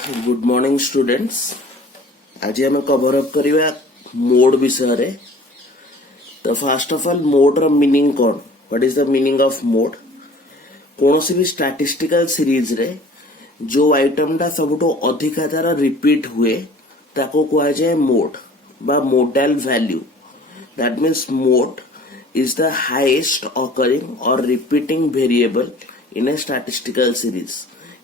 Good morning students. आज आम cover up करवा मोड विषय। तो फर्स्ट ऑफ ऑल मोड रो मीनिंग कौन, what is the meaning of mode. कौन सी भी स्टैटिस्टिकल सीरीज रे जो आइटम टा सबुठो अधिका तार रिपीट हुए ताको कहा जाए मोड बा modal value. That means mode is the highest occurring or repeating variable in a statistical series.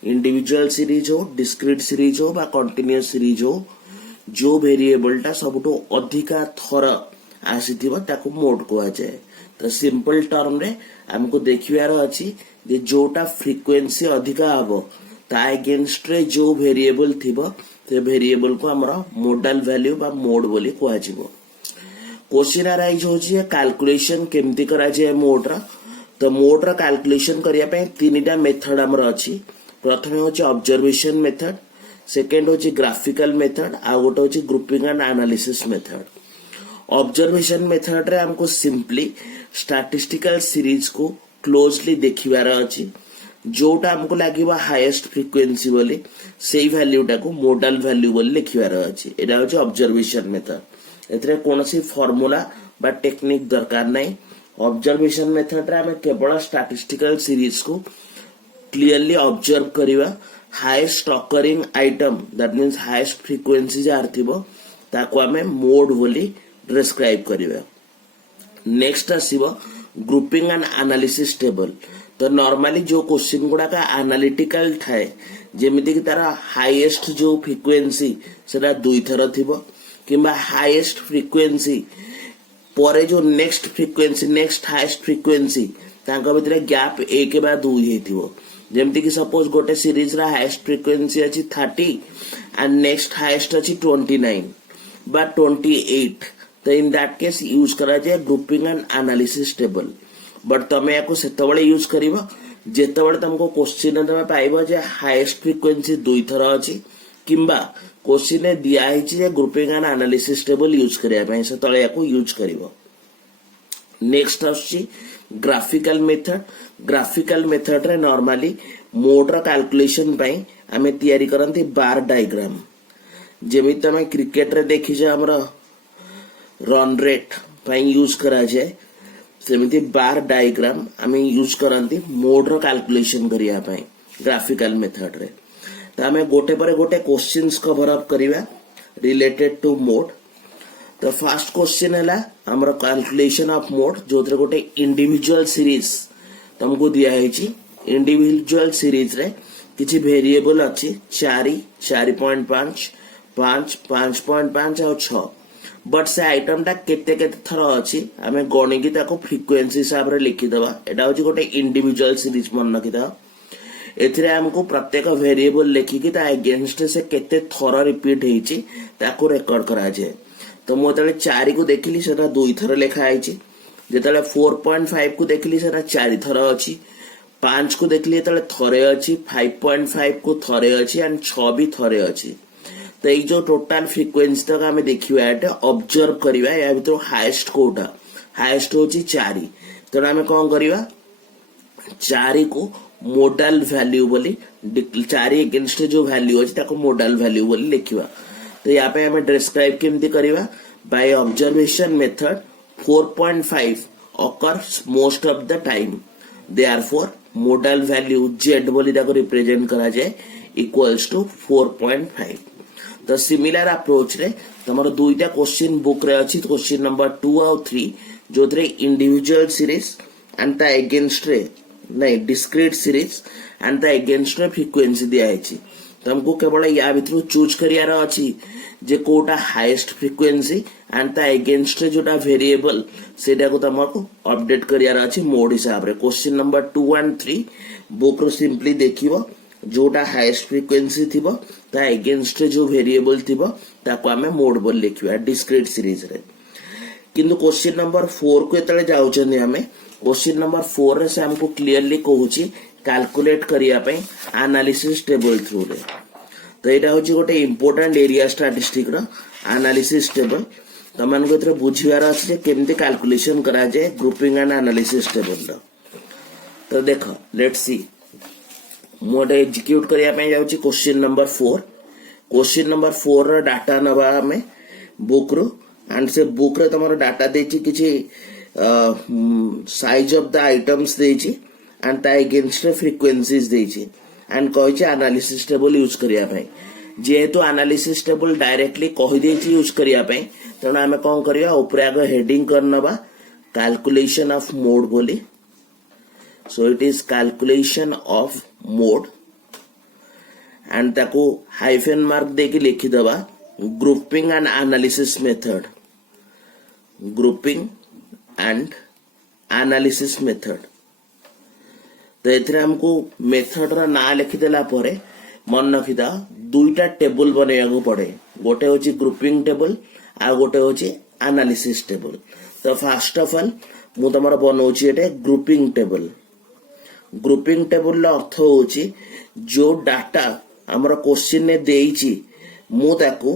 Individual series हो, डिस्क्रीट सीरीज हो बा कंटिन्यूअस सीरीज हो, जो वेरिएबल टा सबुठो अधिका थर आसीथिबो ताको मोड कहा जाए। तो सिंपल टर्म रे हमको देखिबार अछि जे जोटा फ्रीक्वेंसी अधिका हबो ता अगेंस्ट रे जो वेरिएबल थिबो ते वेरिएबल को हमरा मोडाल वैल्यू बा मोड बोली कहा जिवो। क्वेश्चन अराइज होची कैलकुलेशन केमती करा जाए मोड रा। तो मोड रा कैलकुलेशन करिया पे तीनटा मेथड हमर अछि। प्रथम होची ऑब्जर्वेशन मेथड, सेकंड होची ग्राफिकल मेथड, आ गोटे होची grouping and analysis method. Observation method रे हमको सिंपली स्टैटिस्टिकल सीरीज को क्लोजली देखिबार अछि। जोटा हमको लागिबा हाईएस्ट फ्रीक्वेंसी बोली सेही वैल्यूटा को मोडाल वैल्यू बोली लिखिबार अछि। एटा होची ऑब्जर्वेशन मेथड। एथरे कोनसी फार्मूला बा टेक्निक दरकार नहीं। ऑब्जर्वेशन मेथड रे हमें केवल स्टैटिस्टिकल सीरीज को क्लियरली ऑब्जर्व करिवा, highest occurring item that means highest frequency जार थिबो ताको हमें मोड बोली डिस्क्राइब करिवा। नेक्स्ट आसीबो ग्रुपिंग एंड एनालिसिस टेबल। तो नॉर्मली जो क्वेश्चन गुडा का एनालिटिकल थाए जेमिति कि तारा हाईएस्ट जो फ्रीक्वेंसी सेटा दुई थर थिबो किंबा हाईएस्ट फ्रीक्वेंसी परे जो next frequency next highest frequency तांका भितरे गैप 1 बा 2 हेथिबो। जेमति कि सपोज गोटे सीरीज रा हाईएस्ट फ्रीक्वेंसी अछि 30 एंड नेक्स्ट हाईएस्ट अछि 29 बा 28। तो इन दैट केस यूज करा जाय grouping and analysis table. But तमे याको सेतबळे यूज करिवो जेतबळे तुमको क्वेश्चन तमे पाइबो जे हाईएस्ट फ्रीक्वेंसी 2 थर अछि किंबा क्वेश्चन ने दिया हिची जे grouping and analysis table use करिया पय सेतबळे याको यूज करिवो। नेक्स्ट आछि ग्राफिकल मेथड। ग्राफिकल मेथड रे नॉर्मली मोड रा कैलकुलेशन पय हमें तयारी करंती बार डायग्राम। जेमि तमे क्रिकेट रे देखि जे हमरा रन रेट पय यूज करा जाय सेमिति बार डायग्राम हमें यूज करंती मोड रा कैलकुलेशन करिया पय ग्राफिकल मेथड रे। तो हमें गोटे पर गोटे क्वेश्चंस कवर अप करिवा रिलेटेड टू मोड। तो फर्स्ट क्वेश्चन हैला हमर कैलकुलेशन ऑफ मोड जोतरे गोटे इंडिविजुअल सीरीज तुमको दिया हिची। इंडिविजुअल सीरीज रे किछि वेरिएबल अछि 4, 4.5, 5, 5.5 और 6। बट से आइटम टा केते केते थर अछि हमें गणी की ताको फ्रीक्वेंसी हिसाब रे लिखि दबा। एटा होची गोटे इंडिविजुअल सीरीज मन रखि दबा। एथिरे हमको प्रत्येक वेरिएबल लेखि की ता अगेंस्ट से केते थर रिपीट हेची ताको रिकॉर्ड करा जाय। तो मो तले 4 को देखिली सेटा 2 थर लेखा आइची, जेतले 4.5 को देखिली सेटा 4 थर अछि, 5 को देखिली तले थरे अछि, 5.5 को थरे अछि एंड 6 भी थरे अछि। तो এই जो टोटल फ्रीक्वेंसी तक हमें देखिबा एटा ऑब्जर्व करिवा या भितर हाईएस्ट कोटा हाईएस्ट होची 4। तो हमें कोन करिवा 4 को मोडाल वैल्यू बोली 4 अगेंस्ट जो वैल्यू अछि ताको मोडाल वैल्यू बोली लिखिबा। तो यहाँ पे हमें डिस्क्राइब केमती करिवा by observation method 4.5 occurs most of the time, therefore modal value z बोली ताको रिप्रेजेंट करा जाए इक्वल्स टू 4.5। तो सिमिलर अप्रोच रे तमरो दुईटा क्वेश्चन बुक रे अछि क्वेश्चन नंबर 2 और 3 जोथरे इंडिविजुअल सीरीज एंड ता अगेंस्ट रे नहीं डिस्क्रीट सीरीज एंड ता अगेंस्ट रे फ्रीक्वेंसी दिया हिची। तो हमको केवल या भितर चूज करियार अछि जे कोटा हाईएस्ट फ्रीक्वेंसी एंड ता अगेंस्ट रे जोटा वेरिएबल सेटा को तमको अपडेट करियार अछि मोड हिसाब रे। क्वेश्चन नंबर 2 एंड 3 बुक रो सिंपली देखिबो जोटा हाईएस्ट फ्रीक्वेंसी थिबो ता अगेंस्ट रे जो वेरिएबल थिबो ताको हमें मोड बोल लिखिबा डिस्क्रीट सीरीज रे। किंतु क्वेश्चन नंबर 4 को एतले जाउछन हमें क्वेश्चन नंबर 4 रे से हमको क्लियरली कहूची कैलकुलेट करिया पे एनालिसिस टेबल थ्रू रे। तो एटा होची गोटे इंपोर्टेंट एरिया स्टैटिस्टिक रो एनालिसिस टेबल। तमन को एतरे बुझियार अछि जे केमते कैलकुलेशन करा जाय ग्रुपिंग एंड एनालिसिस टेबल रो। तो देखो लेट्स सी मोटे एग्जीक्यूट करिया पे जाउची क्वेश्चन नंबर 4 क्वेश्चन नंबर 4 रो डाटा नबा हमें बुक रो एंड से बुक रे तमरो डाटा देची किछि साइज ऑफ द आइटम्स देची एंड ता अगेंस्ट फ्रीक्वेंसीज देची एंड कहिछि एनालिसिस टेबल यूज करिया पई जेहेतु एनालिसिस टेबल डायरेक्टली कहि देची यूज करिया पई तण हमें कोन करिया ऊपर आगे हेडिंग करनबा कैलकुलेशन ऑफ मोड बोली so it is calculation of mode and ताको हाइफेन मार्क देके लिखि दबा grouping and analysis method grouping and analysis method तो एथरे हमको मेथड रा ना लिखि देला परे मन रखिदा दुईटा टेबल बनेयाको पड़े गोटे होची ग्रुपिंग टेबल आ गोटे होची एनालिसिस टेबल तो फर्स्ट ऑफ ऑल मु तमरा बनौची एटे ग्रुपिंग टेबल अर्थ होची जो डाटा हमर क्वेश्चन ने देइची मु ताको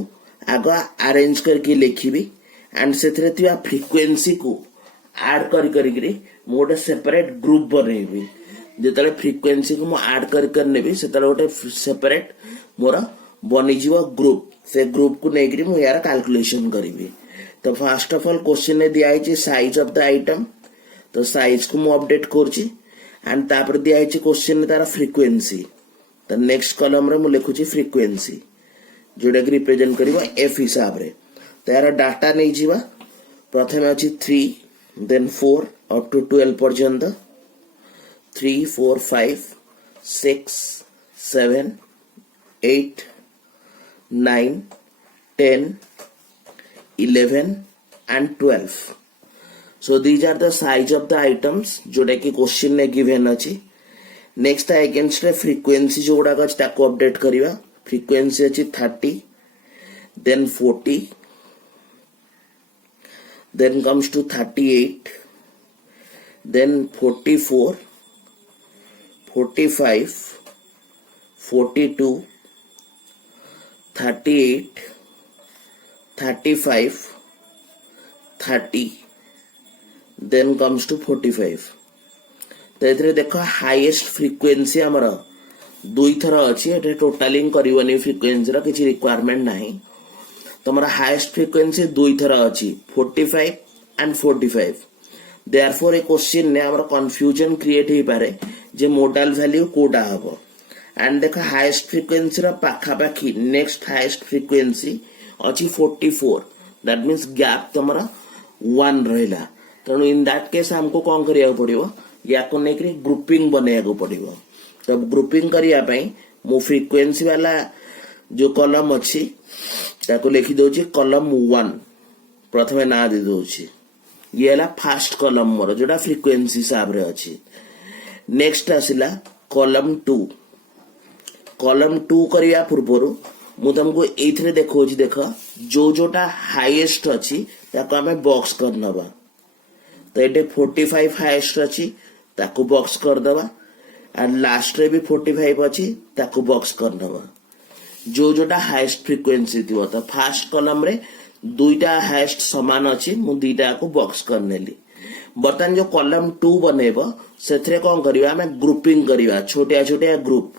आगा अरेंज करके लिखिबी एंड सेथरे थिया फ्रीक्वेंसी को ऐड करी मु गोटे सेपरेट ग्रुप बनेबी जेतले फ्रीक्वेंसी को मु ऐड कर नेबी सेतले गोटे सेपरेट मोर बनी जीव ग्रुप से ग्रुप को नेकरी मु यार कैलकुलेशन करिबी तो फर्स्ट ऑफ ऑल क्वेश्चन ने दिया है साइज ऑफ द आइटम तो साइज को मु अपडेट करची एंड तापर दिया है क्वेश्चन ने तारा फ्रीक्वेंसी तो नेक्स्ट कॉलम रे मु लिखुची फ्रीक्वेंसी जोडा कि रिप्रेजेंट करबा एफ हिसाब रे तो यार डाटा नै जीवा प्रथमे अछि 3 देन 4 अप टू 12 पर्यंत 3 4 5 6 7 8 9 10 11 and 12 so these are the size of the items जोडा कि क्वेश्चन ने गिवन अछि नेक्स्ट अगेंस्ट फ्रीक्वेंसी जो गुडा अछि ताको अपडेट करिवा फ्रीक्वेंसी अछि 30 then 40 then comes to 38 then 44 45 42 38 35 30 then comes to 45 तो एथरे देखो हाईएस्ट फ्रीक्वेंसी हमर दुई थर अछि एटे टोटलिंग करिवनी फ्रीक्वेंसी रा किछि रिक्वायरमेंट नाही तो हमर हाईएस्ट फ्रीक्वेंसी दुई थर अछि 45 एंड 45 देयरफॉर ए क्वेश्चन ने हमर कंफ्यूजन क्रिएट हे पारे जे मोडल वैल्यू कोडा हबो एंड देखो हाईएस्ट फ्रीक्वेंसी रा पाखा पाखी नेक्स्ट हाईएस्ट फ्रीक्वेंसी अछि 44 दैट मींस गैप तमरा 1 रहला तणु इन दैट केस हमको कोन करिया पड़िबो या को नेकरी ग्रुपिंग बनेया पड़िबो तब ग्रुपिंग करिया पई मु फ्रीक्वेंसी वाला जो कॉलम अछि ताको लिखि दोछि कॉलम 1 प्रथमे ना दे दोछि ये हला फर्स्ट कॉलम मोर जोडा फ्रीक्वेंसी हिसाब रे अछि नेक्स्ट आसिला कॉलम 2 करिया पूर्वरु मु तुमको एथरे देखौछि देखा जो जोटा हाईएस्ट अछि ताको हमें बॉक्स करनबा तो एटे 45 हाईएस्ट अछि ताको बॉक्स कर दबा एंड लास्ट रे भी 45 अछि ताको बॉक्स कर दबा जो जोटा हाईएस्ट फ्रीक्वेंसी थिबो तो फर्स्ट कॉलम रे दुईटा हाईएस्ट समान अछि मु दुईटा को बॉक्स करनेली बर्तन जो कॉलम 2 बनेबो सेथरे कोन करिवा हमें ग्रुपिंग करिवा छोटिया छोटिया ग्रुप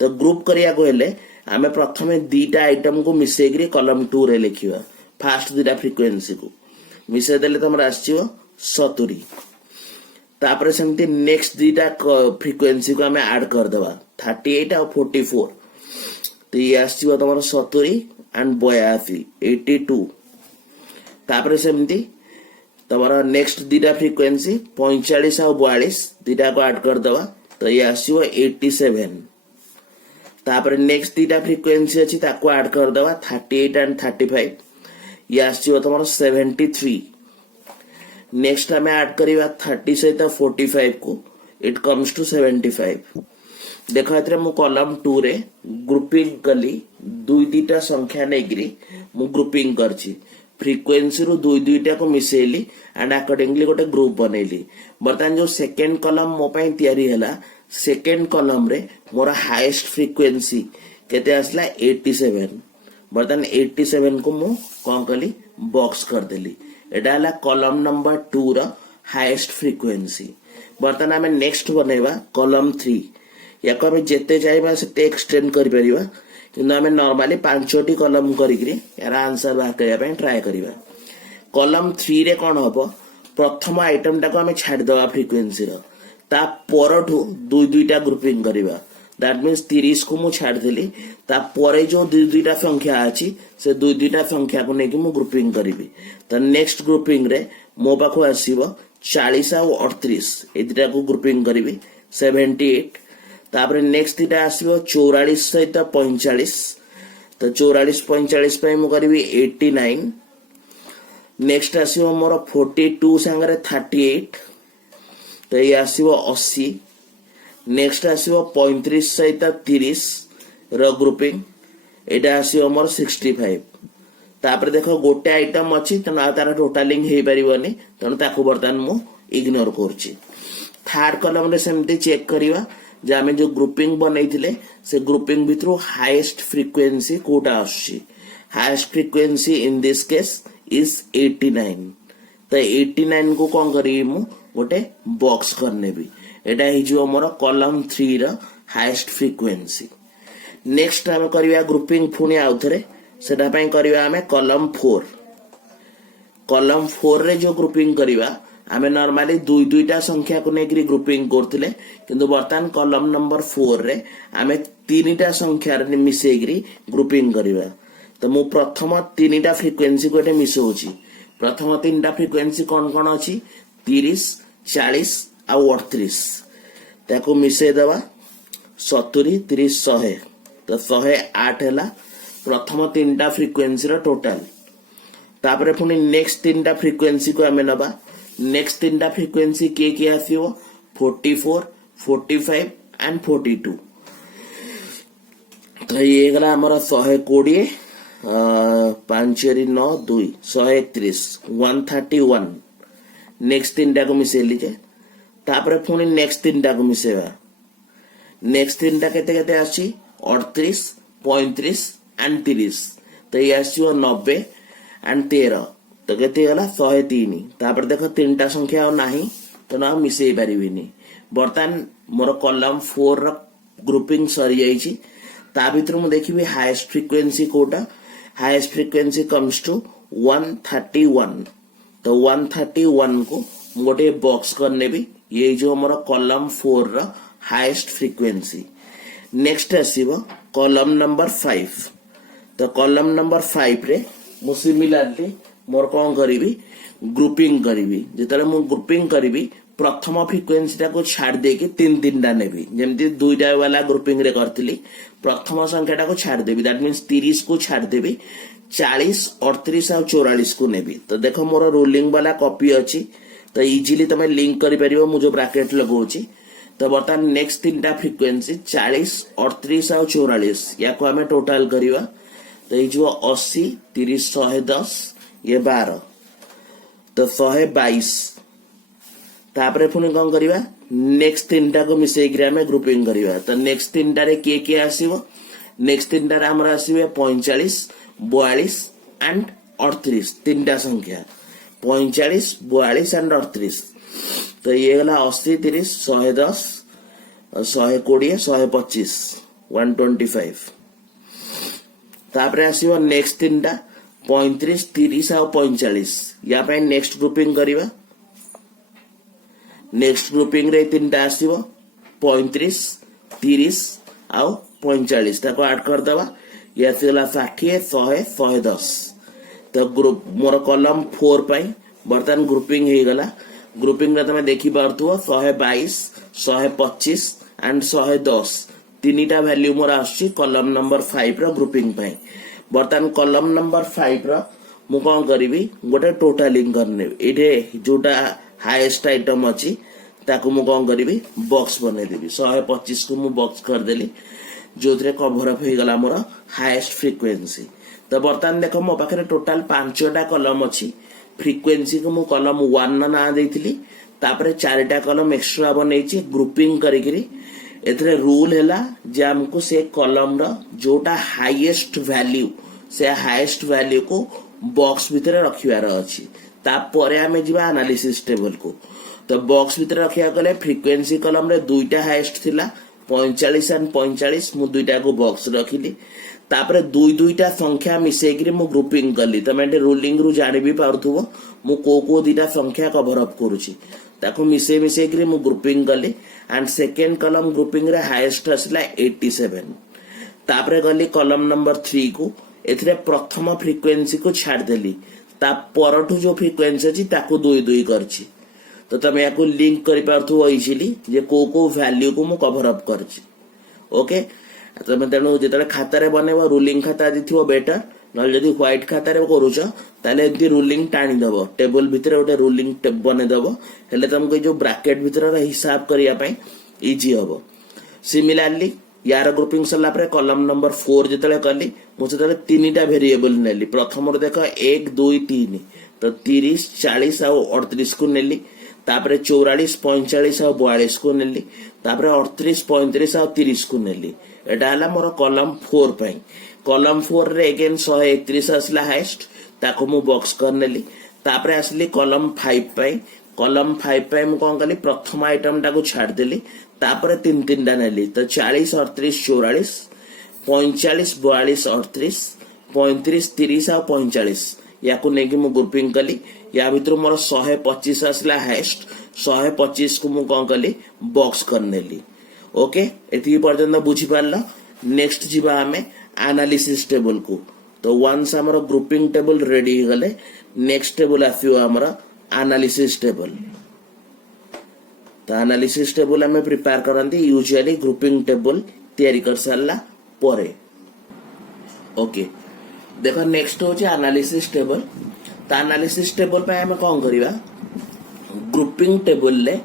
तो ग्रुप करिया को हेले हमें प्रथमे दीटा आइटम को मिसेग्री कॉलम 2 रे लिखिवा फर्स्ट दीटा फ्रीक्वेंसी को मिसे देले तमरा आछियो 70 तापर सेमती नेक्स्ट दीटा फ्रीक्वेंसी को हमें ऐड कर देबा 38 और 44 तो ये आछियो तमरा 70 एंड 82 82 तापर सेमती तमरा नेक्स्ट दीटा फ्रीक्वेंसी 45 और 42 दीटा को ऐड कर देबा तो ये आछियो 87 तापर नेक्स्ट दीटा फ्रीक्वेंसी अछि ताको ऐड कर देबा 38 एंड 35 ये आछियो तमरा 73 नेक्स्ट हमें ऐड करिवा 30 सहित 45 को इट कम्स टू 75 देखो एतरे मु कॉलम 2 रे ग्रुपिंग कली दुई दीटा संख्या नेग्री मु ग्रुपिंग करछि फ्रीक्वेंसी रो दुई दुईटा को मिसेली एंड अकॉर्डिंगली गोटे ग्रुप बनेली बर्तमान जो सेकंड कॉलम मो पई तयारी हला सेकंड कॉलम रे मोर हाईएस्ट फ्रीक्वेंसी केते आसला 87 बर्तमान 87 को मु कोन कली बॉक्स कर देली एटा हला कॉलम नंबर 2 रो हाईएस्ट फ्रीक्वेंसी बर्तमान हमें नेक्स्ट बनेबा कॉलम 3 या को हमें जेते चाहेबा सेते एक्सटेंड करि परिबा किंतु आम नॉर्मली 5टी कलम करिकरी यार आंसर बाहर करने ट्राए करिबा। कलम 3 रे कौन हम प्रथम आइटम टाको आम छाड़देवा फ्रिक्वेन्सी ता परठू दुई दुईटा ग्रुपिंग करवा। दैट मीन्स 30 को मु छाड़देली ता परे जो दुई दुईटा संख्या अच्छी से दुई दुईटा संख्या को लेकिन मु ग्रुपिंग करी। तो नेक्स्ट ग्रुपिंग रे मो पाखु आसीबो 40 आउ 38 ए दुटा को ग्रुपिंग करी 78। तापर नेक्स्ट दुटा आसीबो 44 सहित 45 तो 44 45 पे मु करी 89। नेक्स्ट आसीबो मोर 42 संगे 38 तो ये आसीबो 80। नेक्स्ट आसीबो 35 सहित 30 रो ग्रुपिंग एटा आसीबो मोर 65। तापर देखो गोटे आइटम अच्छी तेणु आ तार टोटालिंग हो पारनी तेणु ताकू बर्तमान मु इग्नोर करुच्ची। थर्ड कलम रे सेमती चेक करिवा जे आमे जो ग्रुपिंग बनैथिले से ग्रुपिंग भितरु हाईएस्ट फ्रीक्वेंसी कोटा आछी। Highest frequency in this case is 89। तो 89 को कौन करी मु गोटे बॉक्स करने भी एटा ही जो मोर कॉलम 3 रो हाईएस्ट फ्रीक्वेंसी। नेक्स्ट आमे करिवा ग्रुपिंग पुनी आउथरे सेटा पई करिवा आमे कॉलम 4। कॉलम 4 रे जो ग्रुपिंग करिवा आमे नॉर्मली दुई दुईटा संख्या को नेकरी ग्रुपिंग करथिले किंतु बर्तमान कॉलम नंबर 4 रे आमे तीनटा संख्या रे मिसेगरी ग्रुपिंग करिवा। तो मु प्रथम तीनटा फ्रीक्वेंसी को एटे मिसौची। प्रथम तीनटा फ्रीक्वेंसी कौन कौन अछि 30 40 आ 38 ताको मिसे दवा 70 30 100 तो 108 हैला प्रथम तीनटा फ्रीक्वेंसी रो टोटल। तापरे पुनी नेक्स्ट तीनटा फ्रीक्वेंसी को आमे नबा। नेक्स्ट तीनटा फ्रीक्वेंसी के आसीबो 44 45 एंड 42। तो ये गला हमर 120 5 9 2 131 131। नेक्स्ट तीनटा को मिसे लीजे तापरे पुनी नेक्स्ट तीनटा को मिसेबा। नेक्स्ट तीनटा केते केते आसी 38 35 एंड 30 तो ये आसीबो 90 एंड 13 तो केते गला 103। तापर देखो तीनटा संख्या नाही तो ना मिसेई पारिबिनी। बर्तमान मोर कॉलम 4 रो ग्रुपिंग सरी जाईची ता भितर मु देखिबी हाईएस्ट फ्रीक्वेंसी कोटा। हाईएस्ट फ्रीक्वेंसी कम्स टू 131 तो 131 को गोटे बॉक्स करने भी ये जो मोर कॉलम 4 रो हाईएस्ट फ्रीक्वेंसी। नेक्स्ट आसीबो कॉलम नंबर 5। तो कॉलम नंबर 5 रे मु सिमिलरली मोर कौन करी ग्रुपिंग करी। जिते मु ग्रुपिंग करी प्रथम फ्रीक्वेंसी टाको छाड़ देकी तीन तीनटा नेबी जेमती दुईटा वाला ग्रुपिंग रे करथिली प्रथम संख्या टाको छाड़ देबी। दैट मींस 30 को छाड़ देबी 40 38 और 44 को नेबी। तो देखो मोर रोलिंग वाला कॉपी अछि तो इजीली तमे लिंक करि परिबो मु जो ब्रैकेट लगाउची। तो बर्तमान नेक्स्ट तीनटा फ्रीक्वेंसी 40 38 और 44 या को हमें टोटल करिवा। तो ये जो 80 30 110 ये 12 तो 122। तापरे पुनी कौन करिवा नेक्स्ट तीनटा को मिसेई आमे ग्रुपिंग करिवा। तो नेक्स्ट तीनटा रे के आसीबो नेक्स्ट तीनटा रे हमरा आसीबे 45 42 एंड 38 तीनटा संख्या 45 42 एंड 38। तो ये गला 80 30 110 120 125 125। तापरे आसीबो नेक्स्ट तीनटा 35 30 और 45 या पे नेक्स्ट ग्रुपिंग करिवा। नेक्स्ट ग्रुपिंग रे तीनटा आसीबो 35 30 और 45 ताको ऐड कर दवा या सिला 60 100 110। तो ग्रुप मोर कॉलम 4 पाई बर्तन ग्रुपिंग हे गला। ग्रुपिंग रे तमे देखि पारतुओ 122 125 एंड 110 तीनटा वैल्यू मोर आछि कॉलम नंबर 5 रो ग्रुपिंग पाई। बर्तन कॉलम नंबर 5 रो मु कोन करिवि गोटे टोटलिंग करने एठे जोटा हाईएस्ट आइटम अछि ताको मु कोन करिवि बॉक्स बने देबी 125 को मु बॉक्स कर देली जोथरे कवर अप हे गला मोर हाईएस्ट फ्रीक्वेंसी। तो बर्तमान देखो मो पाखरे टोटल 5टा कॉलम अछि। फ्रीक्वेंसी को मु कॉलम 1 ना देथिली तापरे 4टा कॉलम एक्स्ट्रा बनेछि ग्रुपिंग करिकरी। एथरे रूल हैला जे हमको से कॉलम रो जोटा हाईएस्ट वैल्यू से हाईएस्ट वैल्यू को बॉक्स भितर रखिवार अछि। तापरे हमें जिबा एनालिसिस टेबल को। तो बॉक्स भितर रखिया गले फ्रीक्वेंसी कॉलम रे दुईटा हाईएस्ट थिला 45 एंड 45 मु दुईटा को बॉक्स रखिली तापर दुई दुईटा संख्या मिसेकरी मु ग्रुपिंग कली तमे एटे रूलिंग रु जानि भी पारुथुबो मु को दुईटा संख्या कवर अप करूची ताको मिसे मिसेकरी मु ग्रुपिंग कली एंड सेकंड कॉलम ग्रुपिंग रे हाईएस्ट असला 87 तापर गली कॉलम नंबर 3 को एथिरे प्रथम फ्रीक्वेंसी को छाड़ देली ता परठु जो फ्रीक्वेंसी अछि ताको दुई दुई करछि तो तमे याको लिंक करि पारथु इजीली जे को वैल्यू को मु कवर अप करछि ओके तमे तेनु जेतले खाता रे बनेबो रूलिंग खाता दिथिबो बेटर नल जदी व्हाइट खाता रे करूछ ताले एंती रूलिंग टाणी दबो टेबल भितरे ओटे रूलिंग टेब बने दबो हेले तुमको जो ब्रैकेट भितरे रा हिसाब करिया पई इजी हबो सिमिलरली यार ग्रुपिंग सरला परे कॉलम नंबर 4 जेतले करली मु सेतले तीनटा वेरिएबल नेली प्रथम रो देखो 1 2 3 तो 30 40 और 38 को नेली तापरे 44 45 और 42 को नेली तापरे 38 35 और 30 को नेली एटा हला मोर कॉलम 4 पई कॉलम 4 रे अगेन 131 असला हाईएस्ट ताको मु बॉक्स कर नेली तापरे असली कॉलम 5 पई कॉलम 5 पई मु कोन कली प्रथम आइटम टाको छाड़ देली तापरे तीन तीनटा नेली तो 40 38 44 45 42 38 35 30 और 45 याको नेकी मु ग्रुपिंग कली या भितर मोर 125 असला हाईएस्ट 125 को मु कोन कली बॉक्स कर नेली ओके एति पर्यंत बुझी पारला नेक्स्ट जीवा हमें एनालिसिस टेबल को तो वंस हमर ग्रुपिंग टेबल रेडी गले नेक्स्ट टेबल आसीयो हमर एनालिसिस टेबल तो एनालिसिस टेबल हमें प्रिपेयर करंती यूजुअली ग्रुपिंग टेबल तैयारी कर सारला परे ओके देखो नेक्स्ट हो एनालिसिस टेबल तो एनालिसिस टेबल पे हमें कौन करिवा ग्रुपिंग टेबल ले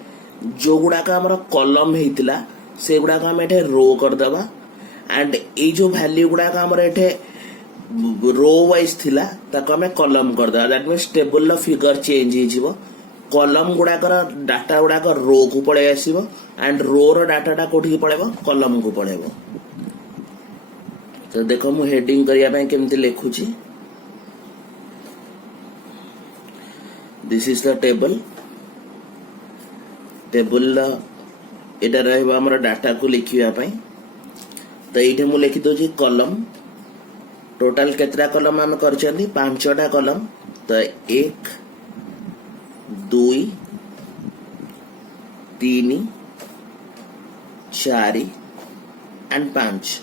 जो गुडा का हमर कॉलम हेतिला से गुडा का हम एठे रो कर दबा एंड ए जो वैल्यू गुडा का हमर एठे रो वाइज थिला ताको हमें कॉलम कर दबा दैट मींस टेबल ला फिगर चेंज ही जीवो कॉलम गुडा कर डाटा गुडा कर रो को पळे आसीबो एंड रो रो डाटा टा कोठी पळेबो कॉलम को पळेबो तो देखो मु हेडिंग करिया पे केमति लेखुची this is the table table एटा रहबा हमर डाटा को लिखिया पे तो एठे मु लिखि दोजी कॉलम टोटल केतरा कॉलम हम करछनी पांचटा कॉलम तो 1 2 3 4 एंड 5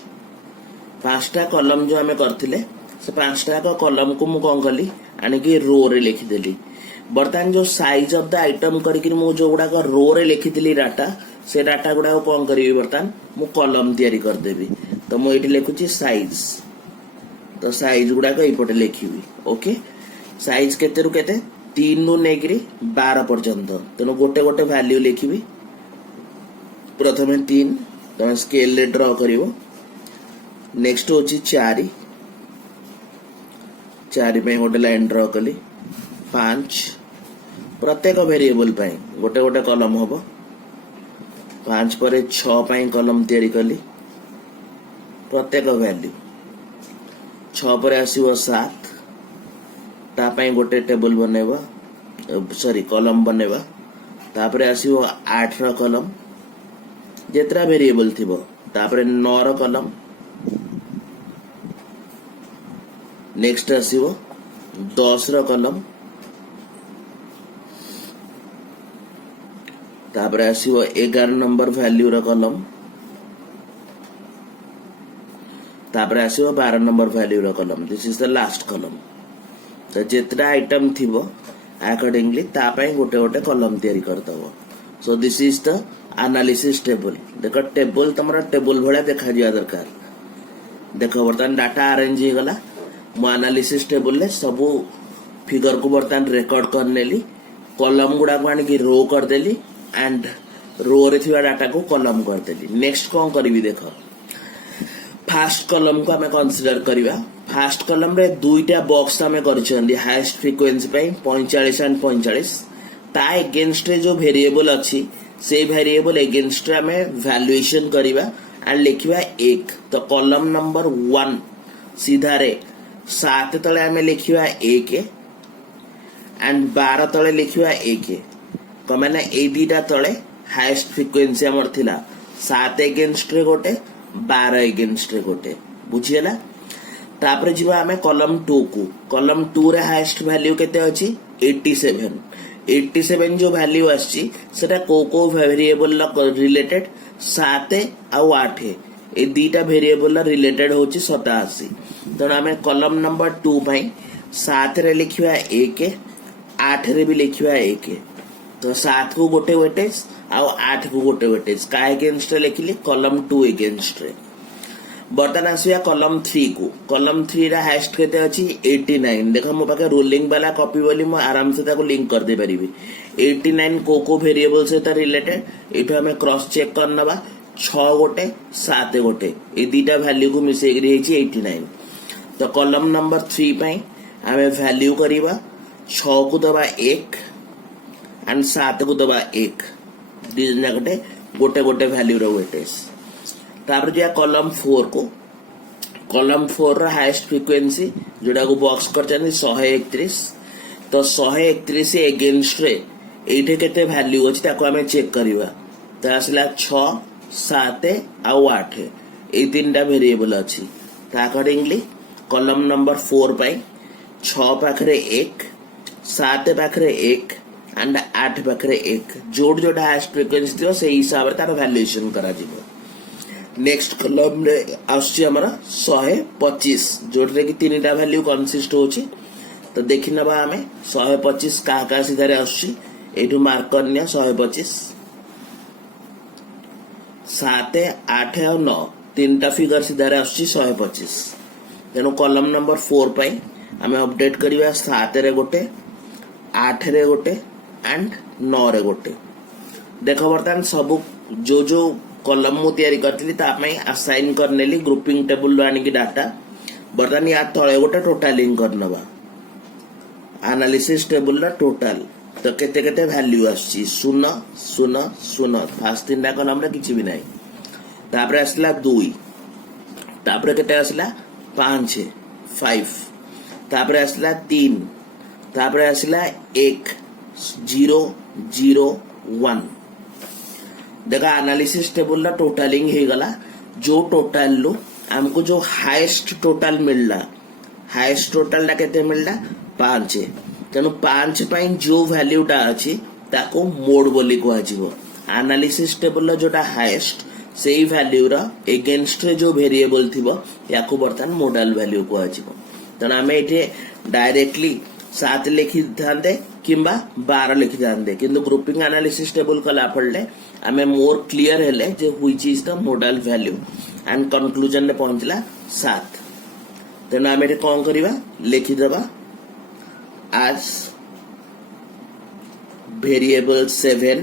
पांचटा कॉलम जो हमें करथिले से पांचटा का कॉलम को मु कोन कली आनी कि रो रे लिखि देली बर्तमान जो साइज ऑफ द आइटम करिकि मु जो गुडा का रो रे लिखिथिली डाटा से डाटा गुडा को कोन करिवि बर्तमान मु कॉलम तयारी कर देबी तो मु एठी लिखुची साइज तो साइज गुडा को इपटे लिखिवि ओके साइज केते रु केते 3 नु नेगरी 12 पर्यंत तनो गोटे गोटे वैल्यू लिखिवि प्रथमे 3 तो स्केल ले ड्रा करिवो नेक्स्ट होची 4 पे गोटे लाइन ड्रा कली 5 प्रत्येक वेरिएबल पे गोटे गोटे कॉलम होबो 5 पर 6 पे कॉलम तैयारी कली प्रत्येक वैल्यू 6 पर आसीबो 7 ता पे गोटे टेबल बनेबा सॉरी कॉलम बनेबा तापरे आसीबो 8 रो कॉलम जेतरा वेरिएबल थिबो तापरे 9 रो कॉलम नेक्स्ट आसीबो 10 रो कॉलम तापरे आसीबो 11 नंबर वैल्यू रो कॉलम तापरे आसीबो 12 नंबर वैल्यू रो column this is the last column तो जेतरा आइटम थिबो अकॉर्डिंगली ता पई गोटे गोटे कॉलम तयारी करतबो so this is the analysis table देखो टेबल तमरा टेबल भला देखा जिया दरकार देखो बर्तन डाटा अरेंज ही गला मो एनालिसिस टेबल ले सब फिगर को बर्तन रिकॉर्ड कर नेली कॉलम गुडा को आनी की रो कर देली एंड रो रे थिबा डाटा को कॉलम कर देली नेक्स्ट कोन करबी देखो फर्स्ट कॉलम को हमें कंसीडर करिवा फर्स्ट कॉलम रे दुईटा बॉक्स हमें करछंदी हाईएस्ट फ्रीक्वेंसी पे 45 एंड 45 ता अगेंस्ट रे जो वेरिएबल अछि से वेरिएबल अगेंस्ट रे हमें वैल्यूएशन करिवा एंड लिखिवा 1 तो कॉलम नंबर 1 सीधा रे 7 तले हमें लिखिवा 1 एंड 12 तले लिखिवा 1 कमेना ए दीटा तले हाईएस्ट फ्रीक्वेंसी हमर थिला 7 एगेन्स्ट रे गोटे 12 एगेन्स्ट रे गोटे बुझीगला। तापर जीवा आमे कॉलम 2 को। कॉलम 2 रे हाईएस्ट वैल्यू केते अछि 87। 87 जो वैल्यू आछि सेटा को वेरिएबल रिलेटेड 7 आ 8 ए दीटा वेरिएबल रिलेटेड होछि 87। तण आमे कॉलम नंबर 2 पई 7 रे लिखिबा 1 8 रे भी लिखिबा 1 तो 7 को गोटे वेटेज आ 8 को गोटे वेटेज का एगेंस्ट रे लिखिली कॉलम 2 एगेंस्ट रे। बर्तन आसिया कॉलम 3 को। कॉलम 3 रा हाईएस्ट केते अछि 89। देखो मो पाके रोलिंग वाला कॉपी बोली मो आराम से ताको लिंक कर दे परिबी। 89 को वेरिएबल से ता रिलेटेड एठो हमें क्रॉस चेक करनबा 6 गोटे 7 गोटे ए दीटा वैल्यू को मिसे एग्री हेछि 89। तो कॉलम नंबर 3 पई हमें वैल्यू करिबा 6 को दबा 1 एंड 7 को दबा 1 दिना गोटे गोटे वैल्यू रो वेटेज। तापर जो कॉलम 4 को। कॉलम 4 रा हाईएस्ट फ्रीक्वेंसी जोडा को बॉक्स करछन 131। तो 131 एगेंस्ट रे एठे केते वैल्यू अछि ताको हमें चेक करबा। त आसला 6 7 आ 8 ए तीनटा वेरिएबल अछि। ता अकॉर्डिंगली कॉलम नंबर 4 पाई 6 पाखरे 1 7 पाखरे 1 एंड 8 पाखरे 1 जोड जोडा हाईएस्ट फ्रीक्वेंसी थियो से हिसाब रे तार वैल्यूएशन करा जिवो। नेक्स्ट कॉलम रे आछि हमरा 125 जोडरे कि तीनटा वैल्यू कंसिस्ट होछि। तो देखि नबा हमें 125 का सीधा रे आछि एठु मार्क करनिया 125 7 8 और 9 तीनटा फिगर सीधा रे आछि 125। तेनो कॉलम नंबर 4 पाई हमें अपडेट करिवा 7 रे गोटे 8 रे गोटे एंड 9 रे गोटे। देखो बर्तमान सब जो जो कॉलम मु तयारी करथिली ता पई असाइन करनेली ग्रुपिंग टेबल लो आनी की डाटा। बर्तमान या तळे गोटे टोटलिंग करनबा एनालिसिस टेबल ला टोटल तो केते केते वैल्यू आछि 0 0 0 फास्ट तीनटा कॉलम रे किछि भी नाही। तापरे आसला 2 तापरे केते आसला 5 5 तापरे आसला 3 तापरे आसला 1 0 0 1। देखा एनालिसिस टेबल ला टोटलिंग हे गला। जो टोटल लो हमको जो हाईएस्ट टोटल मिलला हाईएस्ट टोटल ला केते मिलला 5। तेनु 5 पई जो वैल्यू टा अछि ताको मोड बोली को आजिवो। एनालिसिस टेबल ला जोटा हाईएस्ट सेही वैल्यू रा एगेंस्ट रे जो वेरिएबल थिबो याको बर्तन मॉडल वैल्यू को आजिवो। तन हमें एठे डायरेक्टली 7 लिखि थांदे किंबा 12 लिखि थांदे किंतु ग्रुपिंग एनालिसिस टेबल कला पड़ले हमें मोर क्लियर हेले जे which is the modal value and conclusion ने पहुंचला 7। तेना हमें कोन करिवा लिखि देबा as variable 7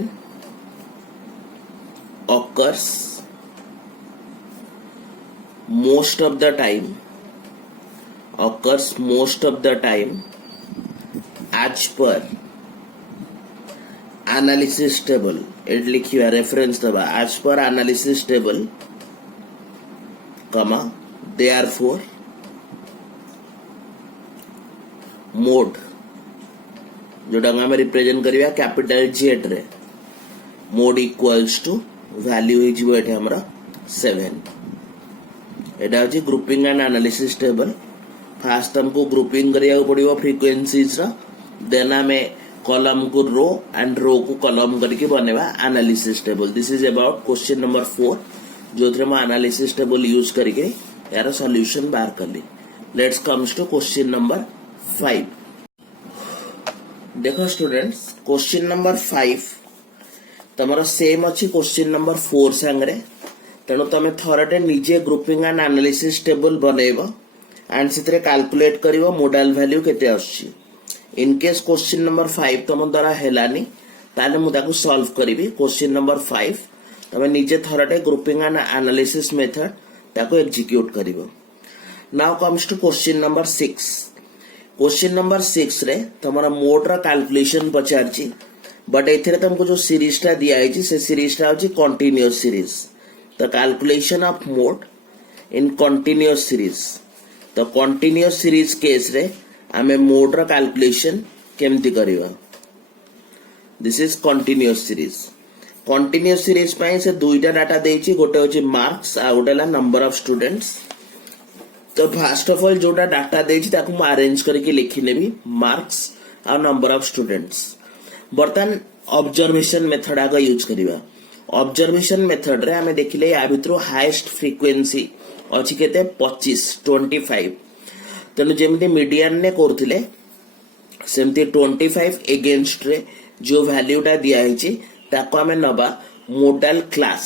occurs most of the time as per analysis table it लिखिवा रेफरेंस दबा as per analysis table comma therefore mode जोटा हमें रिप्रेजेंट करिवा कैपिटल जेड रे mode equals to value is एठे हमरा 7। एटा अछि grouping and analysis table. First हमको ग्रुपिंग करिया पड़िबो फ्रीक्वेंसीज रा देन हमें कॉलम को रो एंड रो को कॉलम करके बनेवा analysis table. This is about question number 4 जोथरे में एनालिसिस टेबल यूज करके यार सॉल्यूशन बाहर करली। Let's comes to question number 5। देखो स्टूडेंट्स क्वेश्चन नंबर 5 तमरा सेम अछि क्वेश्चन नंबर 4 संगरे तेणु तमे थरटे निजे ग्रुपिंग एंड एनालिसिस टेबल बनेइबो एंड सितरे कैलकुलेट करिवो मॉडल वैल्यू केते आछि। इन केस क्वेश्चन नंबर 5 तम द्वारा हेलानी ताले मु ताकू सॉल्व करिवि। क्वेश्चन नंबर 5 तमे निजे थरटे ग्रुपिंग एंड एनालिसिस मेथड ताकू एग्जीक्यूट करिवो। Now comes to question number 6। Question number 6 रे तमरा मोड रा कैलकुलेशन पचारची बट एथिरे तुमको जो सीरीज टा दिया है से सीरीज टा होची continuous series. The calculation of mode in continuous series. तो कंटीन्यूअस सीरीज केस रे हमें मोड रा कैलकुलेशन केमती करिवा। This is continuous series. Continuous series ପାଇଁ ସେ ଦୁଇଟା डाटा ଦେଇଛି, ଗୋଟେ ହେଉଛି ମାର୍क्ସ ଆଉ ଗୋଟେ ହେଲା नंबर ऑफ स्टूडेंट्स। तो फर्स्ट ऑफ ऑल जोटा डाटा ଦେଇଛି ତାକୁ ମୁଁ ଆରେଞ୍ଜ କରିକି ଲେଖିନେବି ମାର୍क्स ଆଉ नंबर ऑफ स्टूडेंट्स। बर्तमान ऑब्जर्वेशन मेथड आगे यूज करिवा। ऑब्जर्वेशन मेथड रे हमें देखिले या भितरो हाईएस्ट फ्रीक्वेंसी अछि केते 25 तेणु जेमती मीडियन ने करथिले सेमती 25 एगेंस्ट रे जो वैल्यूटा दिया हिची ताको हमें नबा मोडल क्लास।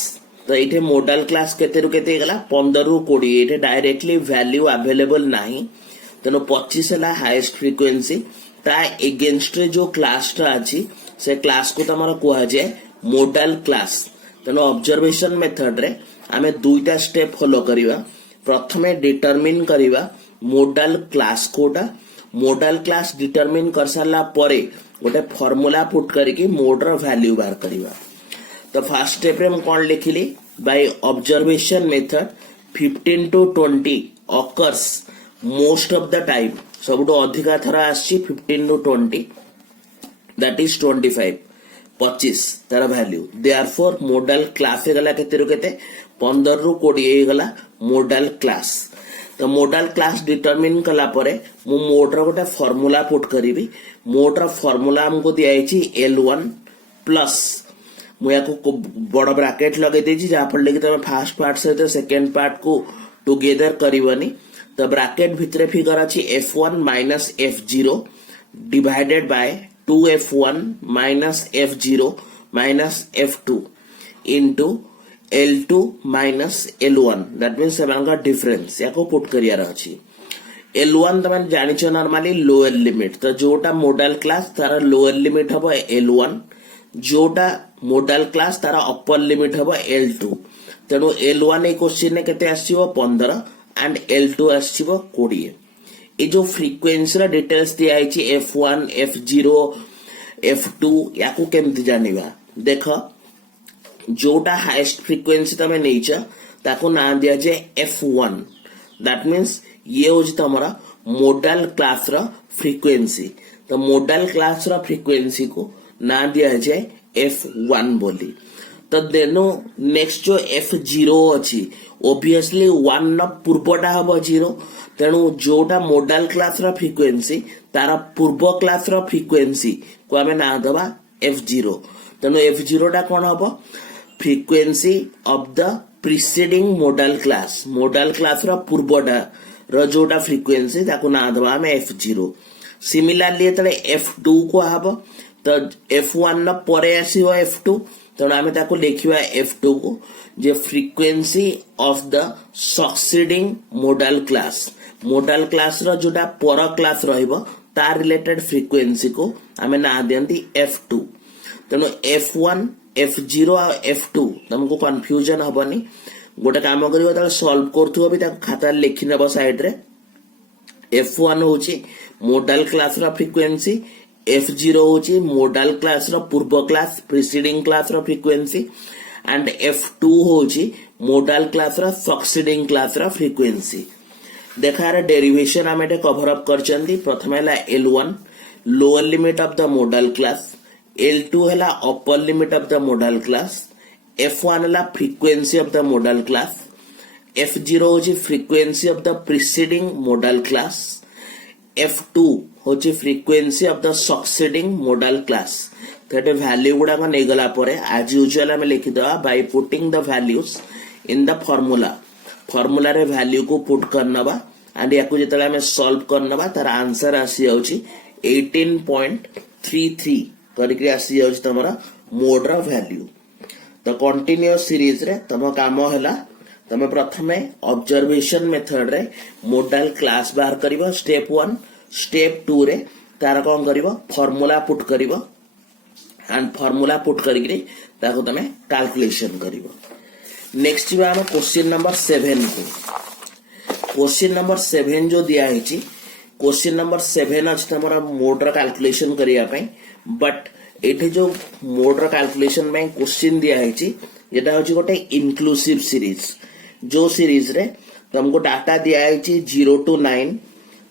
तो ये मोडल क्लास केते रु केते गला 15 रु 20 ये डायरेक्टली वैल्यू अवेलेबल नहीं तेणु 25 है हाईएस्ट फ्रीक्वेंसी ता एगेंस्ट रे जो क्लास टा अछि से क्लास को तमरा कुहा जाय मोडल क्लास। तेणु ऑब्जर्वेशन मेथड रे आमे दुईटा स्टेप फॉलो करिवा। प्रथमे डिटरमिन करिवा मोडल क्लास कोटा। मोडल क्लास डिटरमिन कर सारला परे गोटे फार्मूला पुट करके मोड रो वैल्यू बाहर करिवा। तो फर्स्ट स्टेप रे हम कोन लिखिली by observation method 15 to 20 occurs most of the time सबुठो अधिका थरा आछि 15 to 20 that is 25 तार वैल्यू देयरफॉर मोडल क्लास हे गला केते रु केते 15 रु 20 हे गला मोडल क्लास। तो मोडल क्लास डिटरमिन कला परे मु मोड रो गोटे फार्मूला पुट करिवि। मोड रो फार्मूला हमको दिया आइछि L1 प्लस मु याको बड़ ब्रैकेट लगे देछि जा फल कि तमे फर्स्ट पार्ट से सेकंड पार्ट को टुगेदर करिवनी। तो ब्रैकेट भितरे फिगर अछि F1 minus F0 divided by 2F1 minus F0 minus F2 into L2 minus L1 that means seven का डिफरेंस याको पुट करियार अछि। L1 तमे जानिछो नॉर्मली लोअर लिमिट। तो जोटा मोडल क्लास तारा लोअर लिमिट हबो L1 जोटा मोडल क्लास तारा upper limit हबो L2। तेणु L1 ए क्वेश्चन ने केते आसीबो 15 एंड L2 आसीबो 20। ए जो फ्रीक्वेंसी रा डिटेल्स दिया आइछि F1 F0 F2 याको केमति जानिबा देखो जोटा हाईएस्ट फ्रीक्वेंसी तमे नेइछ ताको ना दिया जे F1 दैट मींस ये होछि तमरा मोडल क्लास रा फ्रीक्वेंसी। तो मोडल क्लास रा फ्रीक्वेंसी को ना दिया जाए F1 बोली। तो देनो नेक्स्ट जो F0 अछि ओब्वियसली 1 न पूर्वटा हबो 0 तेणु जोटा मोडल क्लास रा फ्रीक्वेंसी तारा पूर्व क्लास रा फ्रीक्वेंसी को हमें ना दबा F0। तेणु F0 टा कोन हबो frequency of the preceding model class रा पूर्वटा रा जोटा फ्रीक्वेंसी ताको ना दबा हमें F0। सिमिलरली तले F2 को हबो तो F1 न परे आसीबो F2 तेणु आमे ताको लिखिबा F2 को जे frequency of the succeeding modal class रा जोटा पर क्लास रहइबो तार रिलेटेड फ्रीक्वेंसी को आमे ना देंती F2। तेणु F1 F0 और F2 तुमको कंफ्यूजन हबनी। गोटे काम करियो त सॉल्व करथु अभी ताको खाता लिखि नेबो साइड रे। F1 होची मोडल क्लास रा फ्रीक्वेंसी F0 होची मोडल क्लास रा पूर्व क्लास प्रीसीडिंग क्लास रा फ्रीक्वेंसी एंड F2 होची मोडल क्लास रा सक्सीडिंग क्लास रा फ्रीक्वेंसी। देखार डेरिवेशन आमे एटे कवर अप करचंदी। प्रथम हैला L1 lower limit of the model class, L2 हैला upper limit of the model class, F1 हैला frequency of the model class, F0 होची frequency of the preceding model class, F2 होची frequency of the succeeding modal class. तो ये value गुडा को नै गला परे एज यूजुअल हमें लिखि दवा by putting the values in the formula रे वैल्यू को पुट करनबा एंड याको जेतले हमें सॉल्व करनबा तार आंसर आसी जाउची 18.33 करके आसी जाउची तमरा मोड रा वैल्यू। तो कंटीन्यूअस सीरीज रे तम काम हैला तमे प्रथमे ऑब्जर्वेशन मेथड रे मोडल क्लास बाहर करिवो स्टेप 1। स्टेप 2 रे तार कोन करिवो फार्मूला पुट करिवो एंड फार्मूला पुट करके ताको तमे कैलकुलेशन करिवो। नेक्स्ट जीवा हम क्वेश्चन नंबर 7 को। क्वेश्चन नंबर 7 जो दिया है क्वेश्चन नंबर 7 अच्छे तमरा मोड रा कैलकुलेशन करिया पई बट एठे जो मोड रा कैलकुलेशन में क्वेश्चन दिया है जेटा होची गोटे इंक्लूसिव सीरीज। जो सीरीज रे तुमको डाटा दिया है 0 to 9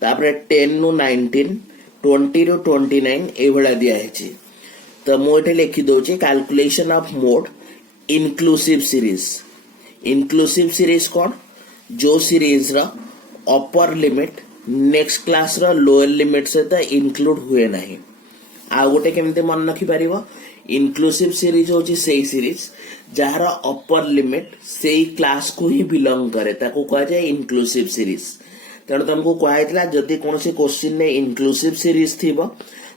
तापरे 10 to 19 20 to 29 ए भला दिया है। तो मु एठे लिखि दोची calculation of mode inclusive series कौन जो सीरीज रा अपर लिमिट नेक्स्ट क्लास रा लोअर लिमिट सहित इनक्लूड हुए नहीं आ गोटे केमती मन रखि पारिबो इनक्लूसिव सीरीज होची सेही सीरीज जहार अपर लिमिट सेही क्लास को ही बिलोंग करे ताको कहा जाए इनक्लूसिव सीरीज तेणु तुमको कहला जदि कौन क्वेश्चन ने इनक्लूसिव सीरीज थी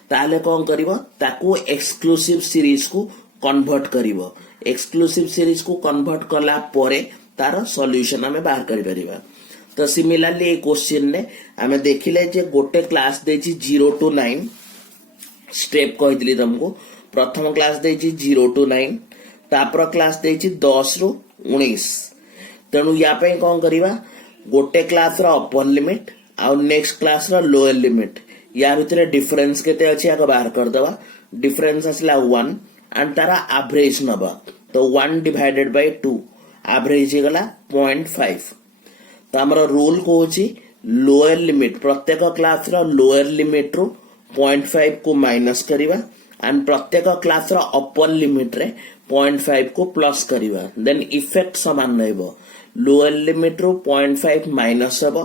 ताले कौन करिवो ताको एक्सक्लूसिव सीरीज को कन्वर्ट करिवो एक्सक्लूसिव सीरीज को कन्वर्ट कला परे तार सॉल्यूशन हमें बाहर करि परिबा तो सिमिलरली ए क्वेश्चन ने हमें देखिले जे गोटे क्लास देछि 0 to 9 स्टेप कहितली तुमको प्रथम क्लास देछि 0 to 9 तापर क्लास देछि 10 ରୁ 19 तेणु या पे कौन करिवा गोटे क्लास रो अपर लिमिट आ नेक्स्ट क्लास रो लोअर लिमिट या भितर डिफरेंस केते अछि आगे बाहर कर दवा डिफरेंस असला 1 एंड तारा एवरेज नबा तो 1 डिवाइडेड बाय 2 एवरेज गला 0.5 तो हमर रूल को होची लोअर लिमिट प्रत्येक क्लास रो लोअर लिमिट रो 0.5 को माइनस करिवा एंड प्रत्येक क्लास रो अपर लिमिट रे 0.5 को प्लस करिवा देन इफेक्ट समान रहबो लोअर लिमिट रो 0.5 माइनस हबो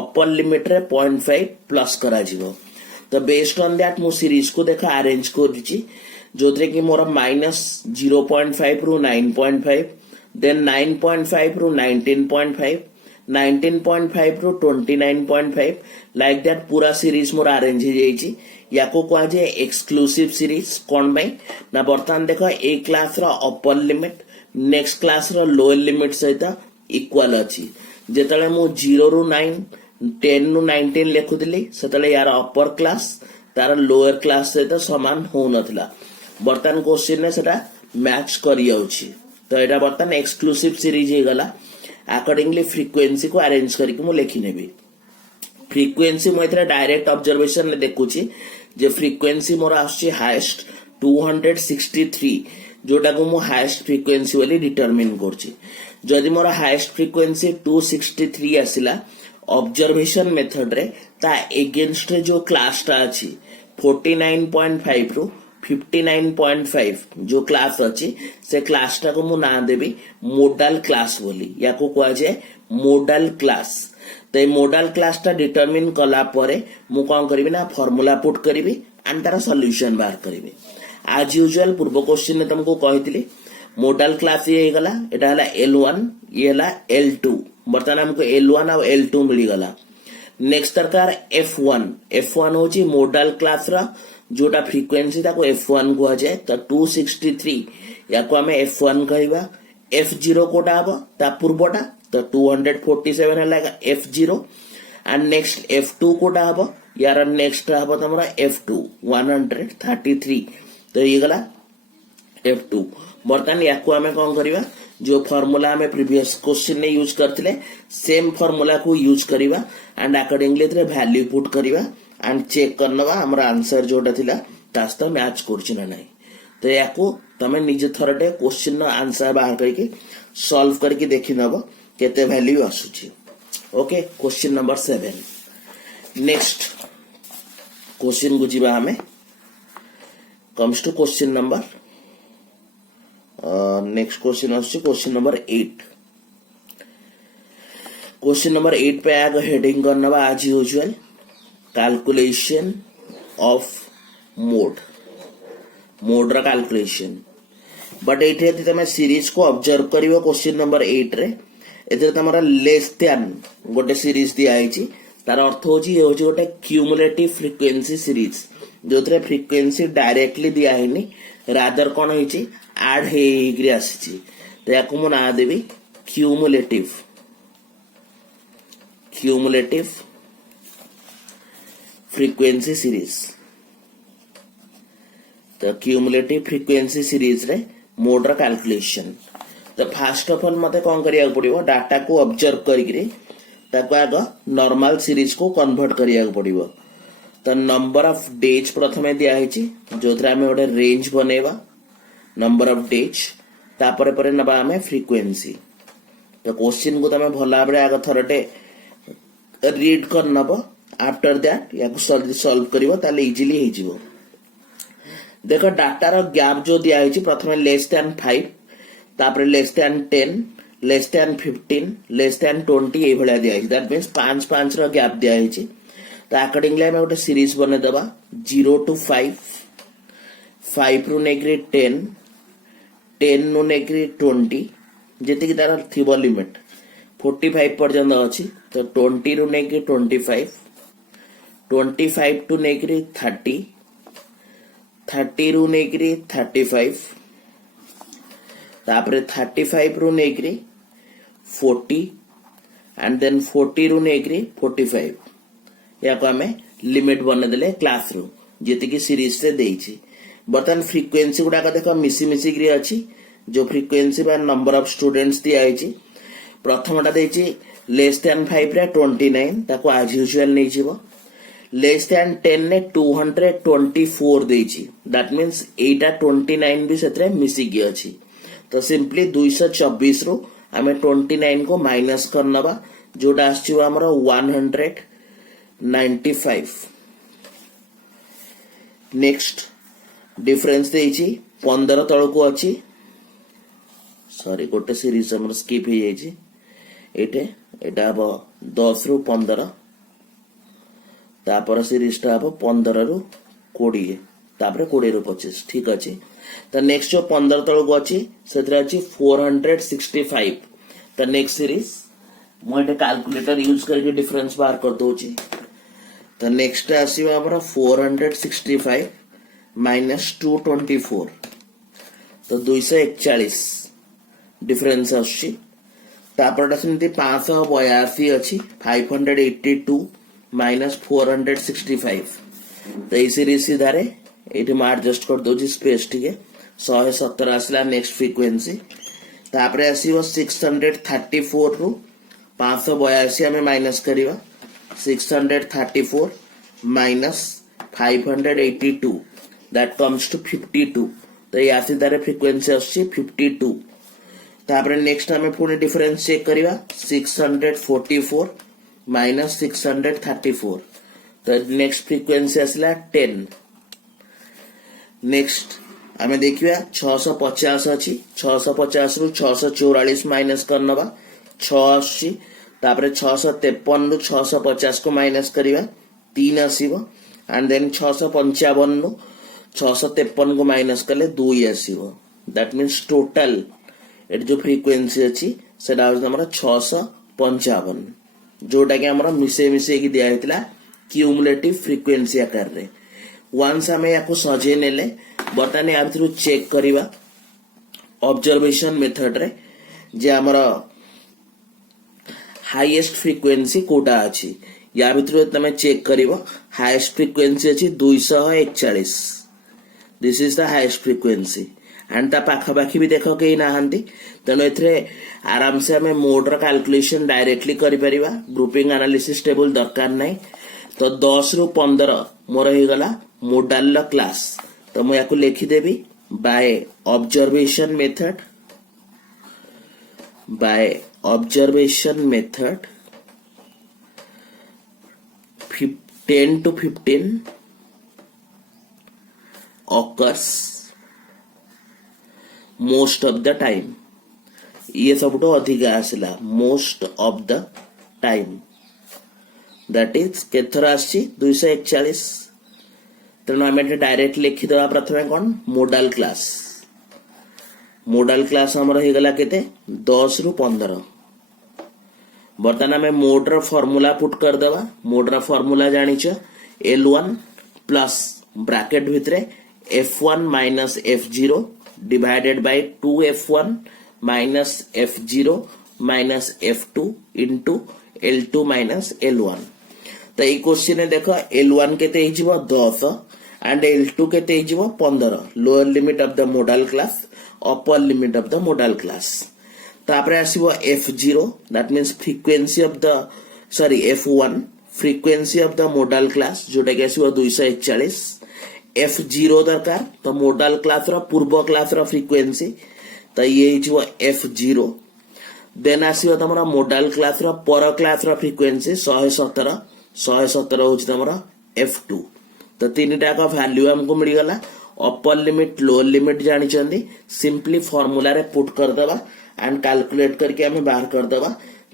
अपर लिमिट रे 0.5 प्लस करा जिवो तो बेस्ड ऑन दैट मु सीरीज को देखा अरेंज कर दिची जोथरे कि मोर माइनस 0.5 रू 9.5 देन 9.5 रू 19.5 19.5 रू 29.5 लाइक दैट पूरा सीरीज मोर अरेंज हो जाइची याको कहा जाए एक्सक्लूसिव सीरीज कौन भाई ना बर्तमान देखो ए क्लास रो अपर लिमिट नेक्स्ट क्लास रो लोअर लिमिट सहित इक्वल अछि जेतले मु 0 रू 9 10 रू 19 लेखुदिली सेतले यार अपर क्लास तार लोअर क्लास सहित समान हो नथला बर्तमान क्वेश्चन ने सेटा मैच करि जाउची तो एटा बर्तमान एक्सक्लूसिव सीरीज हे गला अकॉर्डिंगली फ्रीक्वेंसी को अरेंज करके मु लिखि नेबी फ्रीक्वेंसी मु एथरा डायरेक्ट ऑब्जर्वेशन ने देखुची जे फ्रीक्वेंसी मोर आछी हाईएस्ट 263 जोटा को मु हाईएस्ट फ्रीक्वेंसी वाली डिटरमिन करची जदि मोर हाईएस्ट फ्रीक्वेंसी 263 आसिला ऑब्जर्वेशन मेथड रे ता अगेंस्ट रे जो क्लास टा अछि 49.5 रू 59.5 जो क्लास अच्छी से क्लास टा को मु ना देबी मोडल क्लास बोली या को कहा जाए मोडल क्लास तो मोडल क्लास टा डिटरमिन कला परे मु कौन करिवि ना फार्मूला पुट करिवि एंड तार सॉल्यूशन बाहर करिवि आज यूजुअल पूर्व क्वेश्चन ने तुमको कहितली मोडल क्लास ये हे गला एटा हला L1 ये हला L2 बर्तमान हमको L1 और L2 मिली गला नेक्स्ट दरकार F1 होची मोडल क्लास रा जोटा फ्रीक्वेंसी ताको F1 को जाए तो 263 या को हमें F1 कहबा F0 कोटा हबो ता पूर्वटा तो 247 हलागा F0 and next F2 Kota हबो यार नेक्स्ट हबो तमरा F2 133 तो ये गला F2 बर्तमान या को हमें कौन करबा जो फार्मूला हमें प्रीवियस क्वेश्चन ने यूज करथिले सेम फार्मूला को यूज करबा एंड अकॉर्डिंगली रे वैल्यू पुट करबा एंड चेक करनवा हमरा आंसर जोटा थिला तास्त मैच करछि ना नहीं तो याको तमे निजे थरटे क्वेश्चन न आंसर बाहर करके सॉल्व करके देखि नबो केते वैल्यू आसुछि okay question number 7 next question को जीवा हमें comes to question number next question आसुछि क्वेश्चन नंबर 8 क्वेश्चन नंबर 8 पे आगे हेडिंग करनवा आज यूजुअल कैलकुलेशन ऑफ मोड रा कैलकुलेशन बट एठी यदि तमे सीरीज को ऑब्जर्व करिवो क्वेश्चन नंबर 8 रे एथरे तमरा लेस देन गोटे सीरीज दिया आइची तार अर्थ होची हे होची गोटे क्यूमुलेटिव फ्रीक्वेंसी सीरीज जोथरे फ्रीक्वेंसी डायरेक्टली दिया हैनी रादर कोन होईची ऐड हेगिरी आसीची तो याको मु ना देबी क्यूमुलेटिव फ्रीक्वेंसी सीरीज तो क्यूमुलेटिव फ्रीक्वेंसी सीरीज रे मोड रा कैलकुलेशन तो फर्स्ट ऑफ ऑल मते कौन करिया पड़िबो डाटा को ऑब्जर्व करिकरी ताको आग नॉर्मल सीरीज को कन्वर्ट करिया पड़िबो तो नंबर ऑफ डेज प्रथमे दिया हैची जोथरा में ओडे रेंज बनेबा नंबर ऑफ डेज तापरे परे नबा हमें फ्रीक्वेंसी तो क्वेश्चन को तमे भला बडे आग थरटे रीड कर नबो आफ्टर दैट या सॉल्व करिवो ताले इजीली हे जिवो देखो डाटा रो गैप जो दिया है प्रथमे लेस देन 5 तापर less than 10 less than 15 less than 20 ये भलिया दिया है दैट मींस 5 5 रो गैप दिया है तो अकॉर्डिंगली हम गोटे सीरीज बने दबा 0 to 5 5 रु नेग्री 10 10 नु नेग्री 20 जेति कि तार थिबो लिमिट 45 पर्यंत अछि तो 20 रु नेग्री 25 25 टू नेग्री 30 30 रु नेग्री 35 तापर 35 रु नेग्री 40 एंड देन 40 रु नेग्री 45 या को हमें लिमिट बने देले क्लास रु जेति कि सीरीज से देछि बर्तन फ्रीक्वेंसी गुडा का देखो मिसी मिसी ग्री अछि जो फ्रीक्वेंसी बा नंबर ऑफ स्टूडेंट्स दिया आइछि प्रथमटा देछि लेस देन 5 रे 29 ताको एज यूजुअल नै जिवो लेस देन 10 ने 224 देछि दैट मींस एटा 29 भी सेतरे मिसी गी अछि तो सिंपली 224 रो हमें 29 को माइनस करनबा जोटा आछिबो हमरो 195 नेक्स्ट डिफरेंस देछि 15 तळ को अछि सॉरी गोटे सीरीज हमर स्किप हो जाइछि एटा अब 10 रु 15 तापर सीरीज टा अब 15 रु 20 तापर 20 रु 25 ठीक अछि तो नेक्स्ट जो 15 तळ को अछि सेतरा अछि 465 तो नेक्स्ट सीरीज मोटे कैलकुलेटर यूज करके डिफरेंस बाहर कर दोछि तो नेक्स्ट आसीबा हमरा 465 माइनस 224 तो 241 डिफरेंस आछि तापर सेमती 582 अछि 582 माइनस 465 तो ये सीरीज सीधा रे एठी मैं एडजस्ट कर दोछि स्पेस ठीक 117 आसला नेक्स्ट फ्रीक्वेंसी तापर आसीबो 634 रु 582 हमें माइनस करिवा 634 माइनस 582 दैट कम्स टू 52 तो ये आसी दारे फ्रीक्वेंसी आसी 52 तापर नेक्स्ट हमें पुणी डिफरेंस चेक करिवा 644 माइनस 634 तो नेक्स्ट फ्रीक्वेंसी आसला 10 नेक्स्ट हमें देखिवा 650 अछि 650 रु 644 माइनस करनबा 6 आसी तापर 653 रु 650 को माइनस करिवा 3 आसीबो एंड देन 655 रु 653 को माइनस करले 2 आसीबो दैट मींस टोटल एट जो फ्रीक्वेंसी अछि सेटा हमरा 655 जोटा कि हमरा मिसे मिसे की दिया हेतला क्यूमुलेटिव फ्रीक्वेंसी आकार रे वंस हमें याको सजे नेले बर्तमान या भीतर चेक करिवा ऑब्जर्वेशन मेथड रे जे हमरा हाईएस्ट फ्रीक्वेंसी कोटा अछि या भीतर तमे चेक करिवो हाईएस्ट फ्रीक्वेंसी अछि 241 this is the highest frequency and ता पाखा पाखी भी देखो के नाहंती तनो एथरे आराम से हमें मोड रो कैलकुलेशन डायरेक्टली करि परिबा ग्रुपिंग एनालिसिस टेबल दरकार नै तो 10 रु 15 मोर हे गला मोडाल ला क्लास तो मैं याको लिखि देबी bye observation method 10 to 15 occurs most of the time ये सब तो अधिक आसला most of the time that is केथरा आसी 241 तेणु आम डायरेक्ट लिखिदेवा प्रथम कौन मोडाल क्लास हमर हो गला केते 10 रु 15 बर्तमान आम मोड रो फॉर्मूला पुट कर देवा मोड रो फॉर्मूला जानिछ L1 प्लस ब्रैकेट भितरे F1 minus F0 divided by 2F1 minus F0 minus F2 into L2 minus L1 तो ये क्वेश्चन देखो L1 केते हिजिबो 10 एंड L2 केते हिजिबो 15 lower limit of the modal class upper limit of the modal class तापर आसीबो F0 that means frequency of the sorry F1 frequency of the modal class जोटा के आसीबो 241 F0 दरकार तो मोडाल क्लास रो पूर्व class रो frequency तो ये हिजिबो F0 देन आसीबो तमरा मोडाल क्लास रो पर क्लास रो फ्रीक्वेंसी 117 होछि तमरा F2 तो तीनटा का वैल्यू हमको मिल गला अपर लिमिट लोअर लिमिट जानी सिंपली फॉर्मूला रे पुट करदबा एंड कैलकुलेट करके हमें बाहर करदबा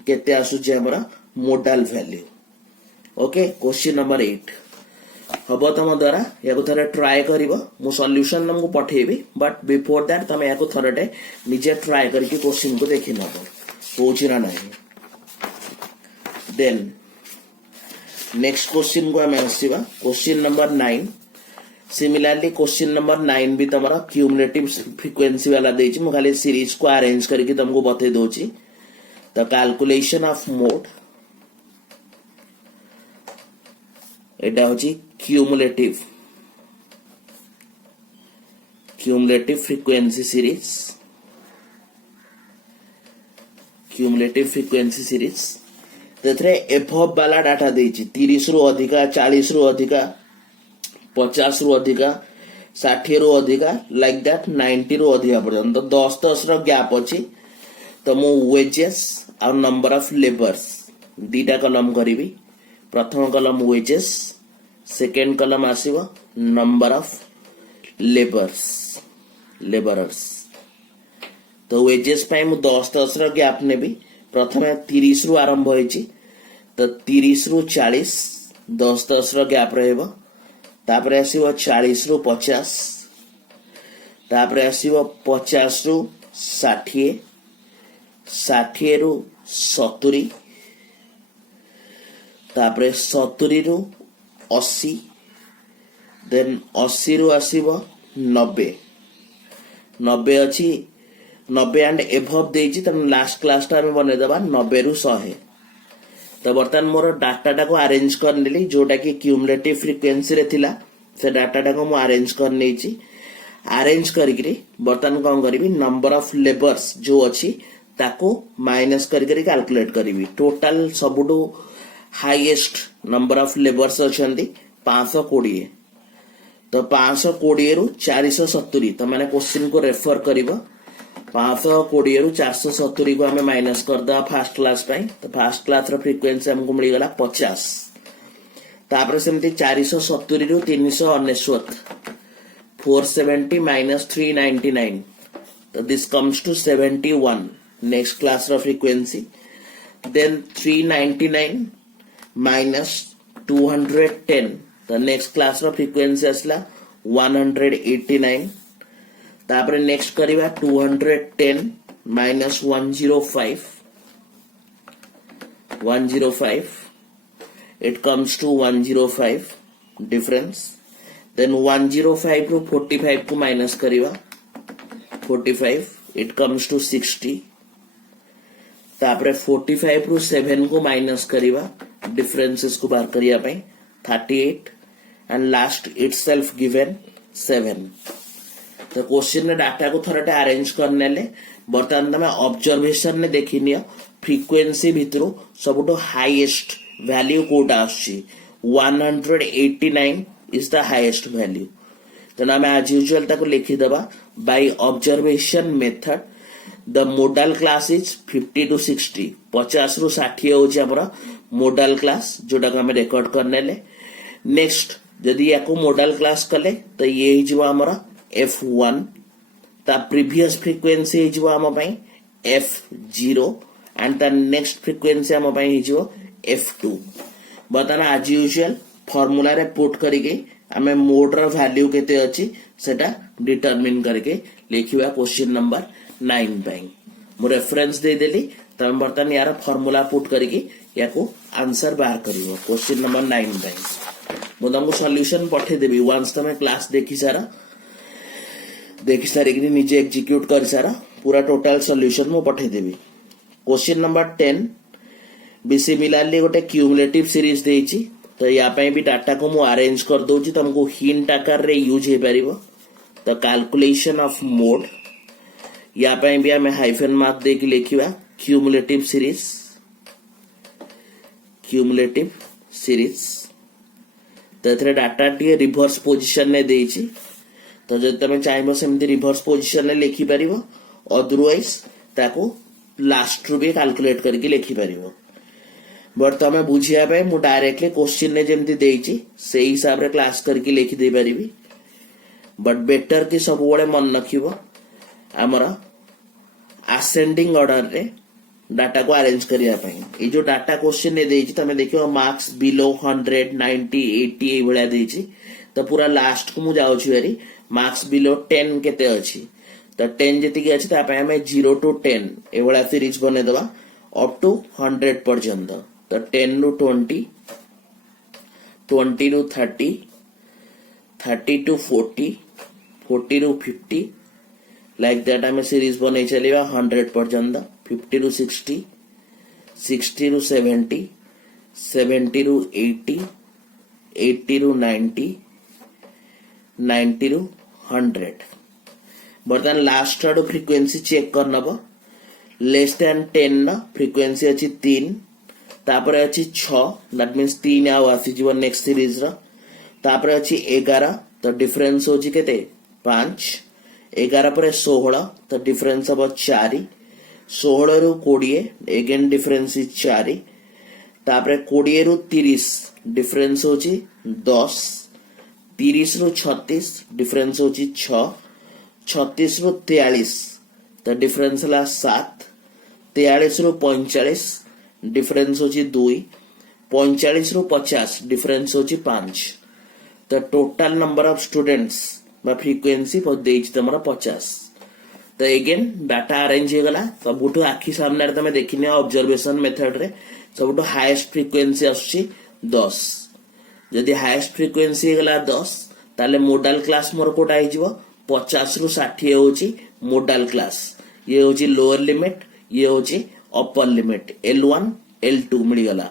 केते आसुची हमरा modal value. Okay question number 8 हम तुम द्वारा या थे ट्राए कर सल्यूशन तुमको पठेबी बट बिफोर दैट तुम या थे निजे ट्राए करके क्वेश्चन को देखी नब होची ना नहीं। देन नेक्स्ट क्वेश्चन को हमें आसवा question number 9। Similarly question number 9 भी तुम क्यूमुलेटिव फ्रीक्वेंसी वाला देछि मु खाली सीरीज को अरेंज करके तुमको बते दोछि। द कैलकुलेशन ऑफ मोड एटा होछि क्यूमुलेटिव फ्रीक्वेंसी सीरीज तेथरे एभव वाला डाटा देछि 30 रु अधिका 40 रु अधिका 50 रु अधिका 60 रु अधिका लाइक दैट 90 रु अधिका पर्यंत 10 रो गैप अछि। तो मु वेजेस और नंबर ऑफ लेबर्स दीटा कलम करिवि। प्रथम कलम वेजेस सेकेंड कलम आसीबो नंबर ऑफ लेबरर्स। तो वेजेस पाई मु 10 रो गैप नेबी। प्रथमे 30 रु आरंभ होइछि तो 30 रु 40 10 रो गैप रहइबो। तापरे आसीबो 40 रु 50 तापरे आसीबो 50 रु 60 60 रु 70 तापरे 70 रु 80 देन 80 रु आसीबो 90 90 अछि 90 एंड एभव देछि त लास्ट क्लास टा में बने दबा 90 रु 100। तो बर्तमान मोर डाटा को अरेंज कर नेली जोटा कि क्यूमुलेटिव फ्रीक्वेंसी रे थिला से डाटा को मु अरेंज कर नेछि। अरेंज करिकरी बर्तमान कोन करिवि नंबर ऑफ लेबर्स जो अछि ताको माइनस करिकरी कैलकुलेट करिवि। टोटल सबुडू हाईएस्ट नंबर ऑफ लेबर्स अछंदी 520 तो 520 रु 470 तो माने क्वेश्चन को रेफर करिवो 520 रु 470 को हमें माइनस कर दा फर्स्ट क्लास पाई। तो फर्स्ट क्लास रो फ्रीक्वेंसी हमको मिल गला 50 तापर सेमती 470 रु 399 470 माइनस 399 तो this comes to 71 next class रो फ्रीक्वेंसी। देन 399 माइनस 210 तो नेक्स्ट क्लास रो फ्रीक्वेंसी असला 189 तापर नेक्स्ट करिवा 210 minus 105 it comes to 105 difference। then 105 ru 45 को माइनस करिवा 45 it comes to 60 तापर 45 रू 7 को माइनस करिवा डिफरेंसेस को बाहर करिया पई 38 एंड लास्ट इटसेल्फ गिवन 7। तो क्वेश्चन डाटा को थोड़ा अरेंज करने बर्तमान तुम ऑब्जर्वेशन ने देखी नियो फ्रीक्वेंसी भितर सबुठो हाईएस्ट वैल्यू कोटा आछि 189 इज द हाईएस्ट वैल्यू। तो आम एज यूजुअल ताको लिखि दबा bye observation method the modal class is 50 to 60 50 रु 60 होछि हमर मोडाल क्लास जोटा को हम रिकॉर्ड करने नेक्स्ट जदि याको मोडाल क्लास कले तो ये हिजबो हमर F1 ता प्रीवियस फ्रीक्वेंसी हिजबो हम पई F0 एंड ता नेक्स्ट फ्रीक्वेंसी हम पई हिजबो F2। बतन आज यूजुअल फार्मूला रे पुट करके हमें मोड रो वैल्यू केते अछि सेटा डिटरमिन करके लिखिबा क्वेश्चन नंबर 9 पई। मु रेफरेंस दे देली तम बर्तन यार फार्मूला पुट करके याको आंसर बाहर करिवो क्वेश्चन नंबर 9 पई। मु तुमको सॉल्यूशन पठे देबी वंस तमे क्लास देखि सारी निजे एग्जीक्यूट कर सारा पूरा टोटल सॉल्यूशन मु पठे देबी। क्वेश्चन नंबर 10 भी सिमिलरली गोटे क्यूमुलेटिव सीरीज देछि तो या पई भी डाटा को मु अरेंज कर दोछि तुमको हिंट आकार रे यूज हे परिबो। तो कैलकुलेशन ऑफ मोड या पई भी हमें हाइफन मार्क दे के लिखिबा क्यूमुलेटिव सीरीज तो डाटा टी रिवर्स पोजिशन ने देछि तो जब तुम चाहिए सेमती रिवर्स पोजिशन ने लिखि परिबो अदरवाइज ताको लास्ट रू भी कैलकुलेट करके लिखि परिबो। बट तुम बुझिया पे मु डायरेक्टली क्वेश्चन ने जेमती देछि सेही हिसाब रे क्लास करके लिखि दे परिबी। बट बेटर कि सब मन रखिबो आमर असेंडिंग ऑर्डर रे डाटा को अरेंज करिया पई ए जो डाटा क्वेश्चन ने देछि तमे देखियो मार्क्स बिलो 100 90 80 ए भलिया देछि तो पूरा लास्ट को मु जाउ छि वेरी मार्क्स बिलो 10 केते अछि तो 10 जति के अछि ता पे हमें 0 to 10 ए भलिया सीरीज बने दबा अप टू 100 पर्यंत तो 10 to 20 20 to 30 30 to 40 40 to 50 like that हमें सीरीज बने चलिबा 100 पर्यंत 50 to 60 60 to 70 70 to 80 80 to 90 90 to 100 बर्तमान लास्ट आडो फ्रीक्वेंसी चेक करनब लेस देन 10 ना फ्रीक्वेंसी अछि 3 तापर अछि 6 दैट मींस 3 आउ आसी जीव नेक्स्ट सीरीज रा तापर अछि 11 तो डिफरेंस होछि केते 5 11 पर 16 तो डिफरेंस अब 4 16 रु 20 अगेन डिफरेंस 4 तापर 20 रु 30 डिफरेंस होछि 10 30 रु 36 डिफरेंस होछि 6 36 रु 43 तो डिफरेंस हला 7 43 रु 45 डिफरेंस होछि 2 45 रु 50 डिफरेंस होछि 5 तो टोटल नंबर ऑफ स्टूडेंट्स बा फ्रीक्वेंसी पर देछि तमरा 50 तो अगेन डाटा अरेंज हो गला सबुठो आखि सामने तमे देखिने ऑब्जर्वेशन मेथड रे सबुठो हाईएस्ट फ्रीक्वेंसी आछि 10 जदि हाईएस्ट फ्रीक्वेंसी गला 10 ताले मोडल क्लास मोर कोटा आइ जिवो 50 रु 60 होछि मोडल क्लास ये होछि लोअर लिमिट ये होछि अपर लिमिट L1 L2 मिल गला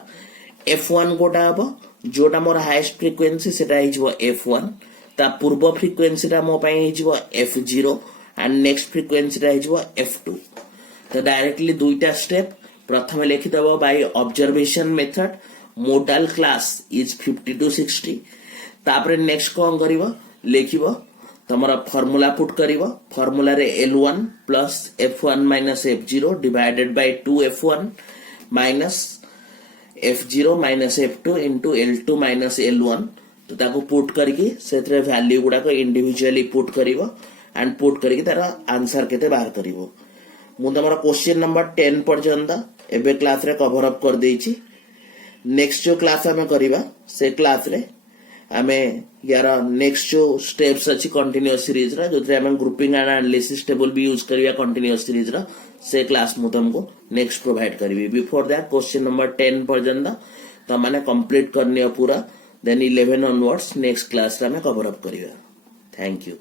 F1 कोटा हबो जोटा मोर हाईएस्ट फ्रीक्वेंसी सेटा आइ जिवो F1 ता पूर्व फ्रीक्वेंसी रा मो पई आइ जिवो F0 एंड नेक्स्ट फ्रीक्वेंसी रा आइ जिवो F2 तो डायरेक्टली दुईटा स्टेप प्रथम लिखि दबो by observation method modal class is 50 to 60 तापर नेक्स्ट कोन करिवो लिखिबो तमरा फार्मूला पुट करिवो फार्मूला रे L1 plus F1 minus F0 divided by 2F1 minus F0 minus F2 into L2 minus L1 तो ताको पुट करके सेतरे वैल्यू गुडा को इंडिविजुअली पुट करिवो एंड पुट करके तार आंसर केते बाहर करिवो मु तमरा क्वेश्चन नंबर 10 पर्यंत एबे क्लास रे कवर अप कर देछि नेक्स्ट जो क्लास हमें करिवा से क्लास रे हमें यार नेक्स्ट जो स्टेप्स अछि कंटीन्यूअस सीरीज रा जोथरे हमें ग्रुपिंग एंड एनालिसिस टेबल भी यूज करिया कंटीन्यूअस सीरीज रा से क्लास मु तुमको नेक्स्ट प्रोवाइड करबी बिफोर दैट क्वेश्चन नंबर 10 पर्यंत त माने कंप्लीट करनियो पूरा देन 11 onwards नेक्स्ट क्लास रे हमें कवर अप करिवा थैंक यू।